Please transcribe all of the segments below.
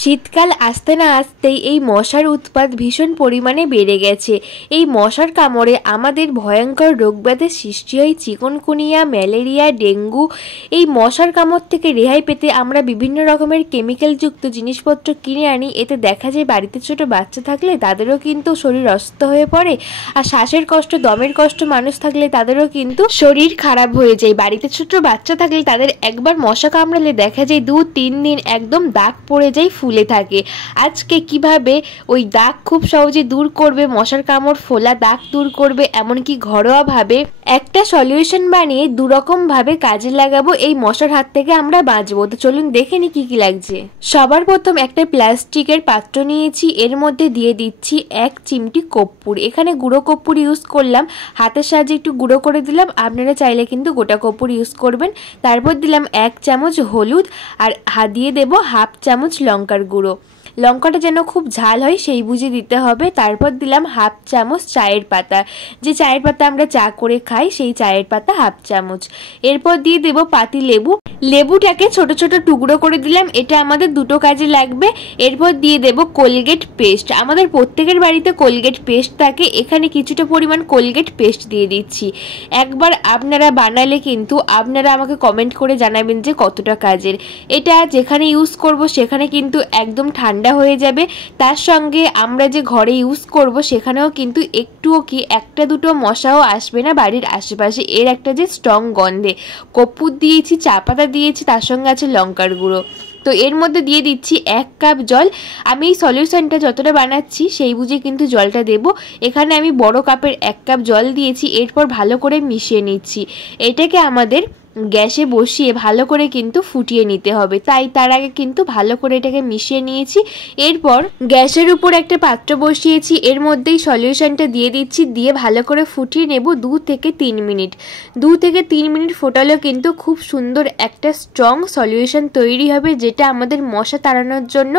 শীতকাল আসতে না আসতেই এই মশার উৎপাত ভীষণ পরিমাণে বেড়ে গেছে। এই মশার কামড়ে আমাদের ভয়ঙ্কর রোগব্যাধির সৃষ্টি হয়, চিকনগুনিয়া, ম্যালেরিয়া, ডেঙ্গু। এই মশার কামড় থেকে রেহাই পেতে আমরা বিভিন্ন রকমের কেমিক্যালযুক্ত জিনিসপত্র কিনে আনি। এতে দেখা যায় বাড়িতে ছোট বাচ্চা থাকলে তাদেরও কিন্তু শরীর অসুস্থ হয়ে পড়ে, আর শ্বাসের কষ্ট, দমের কষ্ট মানুষ থাকলে তাদেরও কিন্তু শরীর খারাপ হয়ে যায়। বাড়িতে ছোট বাচ্চা থাকলে তাদের একবার মশা কামড়ালে দেখা যায় 2-3 দিন একদম দাগ পড়ে যায়, ফুলে থাকে। আজকে কিভাবে ওই দাগ খুব সহজে দূর করবে, মশার কামড় ফোলা দাগ দূর করবে, এমনকি ঘরোয়াভাবে একটা সলিউশন বানিয়ে দুরকম ভাবে কাজে লাগাবো, এই মশার হাত থেকে আমরা বাঁচবো। তো চলুন দেখে নি কি কি লাগছে। সবার প্রথম একটা প্লাস্টিকের পাত্র নিয়েছি, এর মধ্যে দিয়ে দিচ্ছি 1 চিমটি কর্পূর। এখানে গুঁড়ো কর্পূর ইউজ করলাম, হাতের সাহায্যে একটু গুঁড়ো করে দিলাম, আপনারা চাইলে কিন্তু গোটা কর্পূর ইউজ করবেন। তারপর দিলাম 1 চামচ হলুদ, আর দিয়ে দেবো 1/2 চামচ লঙ্কার গুঁড়ো। লঙ্কাটা যেন খুব ঝাল হয় সেই বুঝে দিতে হবে। তারপর দিলাম 1/2 চামচ চায়ের পাতা, যে চায়ের পাতা আমরা চা করে খাই সেই চায়ের পাতা 1/2 চামচ। এরপর দিয়ে দেব পাতি লেবু, লেবুটাকে ছোট ছোট টুকরো করে দিলাম, এটা আমাদের দুটো কাজে লাগবে। এরপর দিয়ে দেব কোলগেট পেস্ট, আমাদের প্রত্যেকের বাড়িতে কোলগেট পেস্ট থাকে, এখানে কিছুটা পরিমাণ কোলগেট পেস্ট দিয়ে দিচ্ছি। একবার আপনারা বানালে কিন্তু আপনারা আমাকে কমেন্ট করে জানাবেন যে কতটা কাজের। এটা যেখানে ইউজ করব সেখানে কিন্তু একদম ঠান্ডা হয়ে যাবে। তার সঙ্গে আমরা যে ঘরে ইউজ করব সেখানেও কিন্তু একটুও কি একটা দুটো মশাও আসবে না বাড়ির আশেপাশে। এর একটা যে স্ট্রং গন্ধে, কর্পূর দিয়েছি, চা পাতা দিয়েছি, তার সঙ্গে আছে লঙ্কার গুঁড়ো। তো এর মধ্যে দিয়ে দিচ্ছি 1 কাপ জল। আমি এই সলিউশনটা যতটা বানাচ্ছি সেই বুঝে কিন্তু জলটা দেব। এখানে আমি বড় কাপের 1 কাপ জল দিয়েছি। এরপর ভালো করে মিশিয়ে নিচ্ছি। এটাকে আমাদের গ্যাসে বসিয়ে ভালো করে কিন্তু ফুটিয়ে নিতে হবে, তাই তার আগে কিন্তু ভালো করে এটাকে মিশিয়ে নিয়েছি। এরপর গ্যাসের উপর একটা পাত্র বসিয়েছি, এর মধ্যেই সলিউশনটা দিয়ে দিচ্ছি, দিয়ে ভালো করে ফুটিয়ে নেব 2 থেকে 3 মিনিট। 2 থেকে 3 মিনিট ফোটালেও কিন্তু খুব সুন্দর একটা স্ট্রং সলিউশন তৈরি হবে, যেটা আমাদের মশা তাড়ানোর জন্য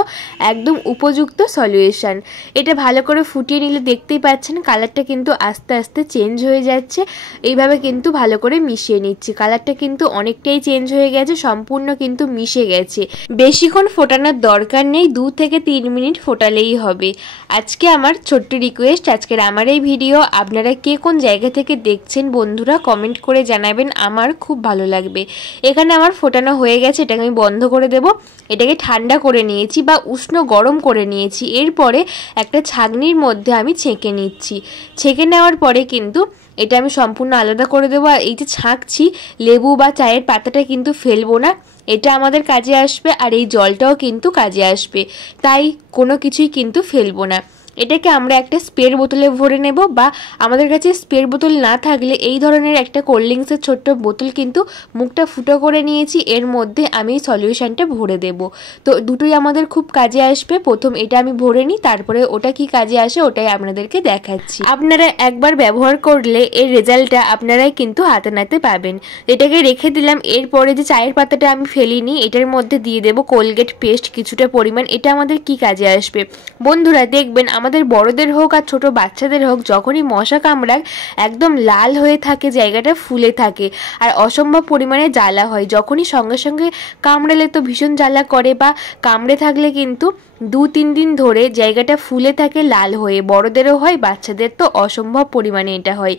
একদম উপযুক্ত সলিউশন। এটা ভালো করে ফুটিয়ে নিলে দেখতেই পাচ্ছেন কালারটা কিন্তু আস্তে আস্তে চেঞ্জ হয়ে যাচ্ছে। এইভাবে কিন্তু ভালো করে মিশিয়ে নিচ্ছি, কালারটা কিন্তু অনেকটাই চেঞ্জ হয়ে গেছে, সম্পূর্ণ কিন্তু মিশে গেছে। বেশিক্ষণ ফোটানোর দরকার নেই, 2 থেকে 3 মিনিট ফোটালেই হবে। আজকে আমার ছোট্ট রিকোয়েস্ট, আজকের আমার এই ভিডিও আপনারা কে কোন জায়গা থেকে দেখছেন বন্ধুরা কমেন্ট করে জানাবেন, আমার খুব ভালো লাগবে। এখানে আমার ফোটানো হয়ে গেছে, এটাকে আমি বন্ধ করে দেব। এটাকে ঠান্ডা করে নিয়েছি বা উষ্ণ গরম করে নিয়েছি। এরপরে একটা ছাঁকনির মধ্যে আমি ছেঁকে নিচ্ছি। ছেঁকে নেওয়ার পরে কিন্তু এটা আমি সম্পূর্ণ আলাদা করে দেবো। আর এই যে ছাঁকছি, লেবু বা চায়ের পাতাটা কিন্তু ফেলবো না, এটা আমাদের কাজে আসবে, আর এই জলটাও কিন্তু কাজে আসবে, তাই কোনো কিছুই কিন্তু ফেলবো না। এটাকে আমরা একটা স্প্রের বোতলে ভরে নেব, বা আমাদের কাছে স্প্রের বোতল না থাকলে এই ধরনের একটা কোল্ড ড্রিঙ্কসের ছোট্ট বোতল কিন্তু মুখটা ফুটো করে নিয়েছি, এর মধ্যে আমি সলিউশনটা ভরে দেব। তো দুটোই আমাদের খুব কাজে আসবে। প্রথম এটা আমি ভরে নিই, তারপরে ওটা কি কাজে আসে ওটাই আপনাদেরকে দেখাচ্ছি। আপনারা একবার ব্যবহার করলে এর রেজাল্টটা আপনারাই কিন্তু হাতে নাতে পাবেন। এটাকে রেখে দিলাম। এরপরে যে চায়ের পাতাটা আমি ফেলিনি, এটার মধ্যে দিয়ে দেব কোলগেট পেস্ট কিছুটা পরিমাণ। এটা আমাদের কি কাজে আসবে বন্ধুরা, দেখবেন আমাদের বড়দের হোক আর ছোট বাচ্চাদের হোক, যখনই মশা কামড়ায় একদম লাল হয়ে থাকে, জায়গাটা ফুলে থাকে, আর অসম্ভব পরিমাণে জ্বালা হয়। যখনই সঙ্গে সঙ্গে কামড়ালে তো ভীষণ জ্বালা করে, বা কামড়ে থাকলে কিন্তু 2-3 দিন ধরে জায়গাটা ফুলে থাকে লাল হয়ে, বড়দেরও হয়, বাচ্চাদের তো অসম্ভব পরিমাণে এটা হয়।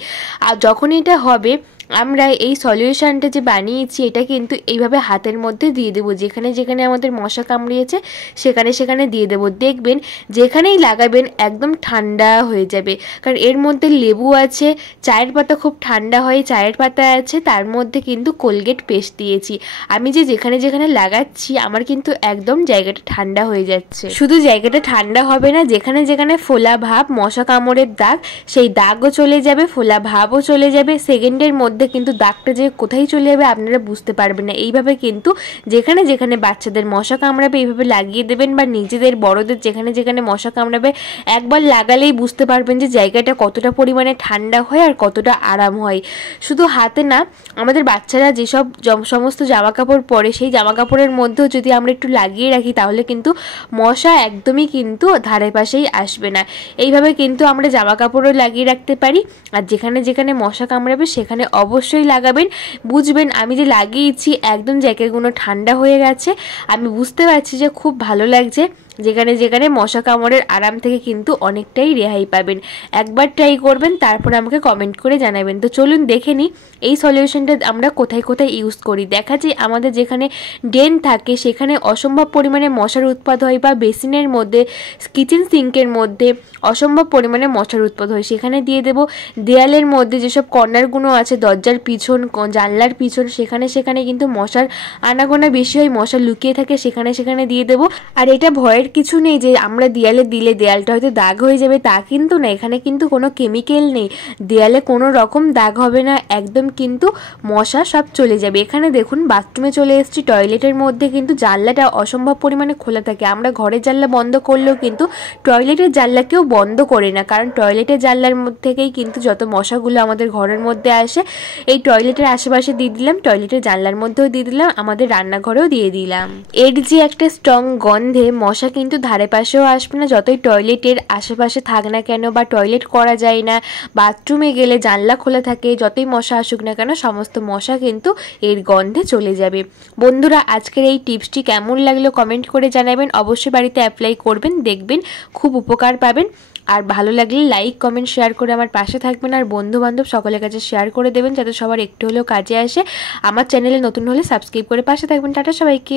আর যখন এটা হবে আমরা এই সলিউশনটা যে বানিয়েছি এটা কিন্তু এইভাবে হাতের মধ্যে দিয়ে দেবো, যেখানে যেখানে আমাদের মশা কামড়িয়েছে সেখানে সেখানে দিয়ে দেবো। দেখবেন যেখানেই লাগাবেন একদম ঠান্ডা হয়ে যাবে, কারণ এর মধ্যে লেবু আছে, চায়ের পাতা খুব ঠান্ডা হয়, চায়ের পাতা আছে, তার মধ্যে কিন্তু কোলগেট পেস্ট দিয়েছি। আমি যে যেখানে যেখানে লাগাচ্ছি আমার কিন্তু একদম জায়গাটা ঠান্ডা হয়ে যাচ্ছে। শুধু জায়গাটা ঠান্ডা হবে না, যেখানে যেখানে ফোলা ভাব, মশা কামড়ের দাগ, সেই দাগও চলে যাবে, ফোলা ভাবও চলে যাবে। সেকেন্ডের মধ্যে কিন্তু দাগটা যে কোথায় চলে যাবে আপনারা বুঝতে পারবেন না। এইভাবে কিন্তু যেখানে যেখানে বাচ্চাদের মশা কামড়াবে এইভাবে লাগিয়ে দেবেন, বা নিজেদের বড়দের যেখানে যেখানে মশা কামড়াবে একবার লাগালেই বুঝতে পারবেন যে জায়গাটা কতটা পরিমাণে ঠান্ডা হয় আর কতটা আরাম হয়। শুধু হাতে না, আমাদের বাচ্চারা যেসব সমস্ত জামা কাপড় পরে সেই জামা কাপড়ের মধ্যেও যদি আমরা একটু লাগিয়ে রাখি তাহলে কিন্তু মশা একদমই কিন্তু ধারে পাশেই আসবে না। এইভাবে কিন্তু আমরা জামা কাপড়ও লাগিয়ে রাখতে পারি, আর যেখানে যেখানে মশা কামড়াবে সেখানে অবশ্যই লাগাবেন। বুঝবেন আমি যে লাগিয়েছি একদম জ্যাকেটগুলো ঠান্ডা হয়ে গেছে। আমি বুঝতে পারছি যে খুব ভালো লাগছে। যেখানে যেখানে মশা কামড়ের আরাম থেকে কিন্তু অনেকটাই রেহাই পাবেন। একবার ট্রাই করবেন, তারপরে আমাকে কমেন্ট করে জানাবেন। তো চলুন দেখে নিই এই সলিউশনটা আমরা কোথায় কোথায় ইউজ করি। দেখা যায় আমাদের যেখানে ড্রেন থাকে সেখানে অসম্ভব পরিমাণে মশার উৎপাদ হয়, বা বেসিনের মধ্যে, কিচেন সিঙ্কের মধ্যে অসম্ভব পরিমাণে মশার উৎপাদ হয়। সেখানে দিয়ে দেব দেয়ালের মধ্যে যেসব কর্নারগুলো আছে, দরজার পিছন, জানলার পিছন, সেখানে সেখানে কিন্তু মশার আনাগোনা বেশি হয়, মশা লুকিয়ে থাকে, সেখানে সেখানে দিয়ে দেবো। আর এটা ভয়ের কিছু নেই যে আমরা দেয়ালে দিলে দেয়ালটা হয়তো দাগ হয়ে যাবে, তা কিন্তু না। এখানে কিন্তু কোনো কেমিক্যাল নেই, দেয়ালে কোনো রকম দাগ হবে না, একদম কিন্তু মশা সব চলে যাবে। এখানে দেখুন বাথরুমে চলে এসেছি, টয়লেটের মধ্যে কিন্তু জানলাটা অসম্ভব পরিমাণে খোলা থাকে। আমরা ঘরের জানলা বন্ধ করলেও কিন্তু টয়লেটের জানলাকেও বন্ধ করি না, কারণ টয়লেটের জানলার মধ্যে থেকেই কিন্তু যত মশাগুলো আমাদের ঘরের মধ্যে আসে। এই টয়লেটের আশেপাশে দিয়ে দিলাম, টয়লেটের জানলার মধ্যেও দিয়ে দিলাম, আমাদের রান্নাঘরেও দিয়ে দিলাম। এর যে একটা স্ট্রং গন্ধে মশা কিন্তু ধারে পাশেও আসবে না, যতই টয়লেটের আশেপাশে থাক না কেন, বা টয়লেট করা যায় না, বাথরুমে গেলে জানলা খোলা থাকে, যতই মশা আসুক না কেন সমস্ত মশা কিন্তু এর গন্ধে চলে যাবে। বন্ধুরা, আজকের এই টিপসটি কেমন লাগলো কমেন্ট করে জানাবেন। অবশ্যই বাড়িতে অ্যাপ্লাই করবেন, দেখবেন খুব উপকার পাবেন। আর ভালো লাগলে লাইক কমেন্ট শেয়ার করে আমার পাশে থাকবেন, আর বন্ধু বান্ধব সকলের কাছে শেয়ার করে দেবেন যাতে সবার একটু হলেও কাজে আসে। আমার চ্যানেলে নতুন হলে সাবস্ক্রাইব করে পাশে থাকবেন। টাটা সবাইকে।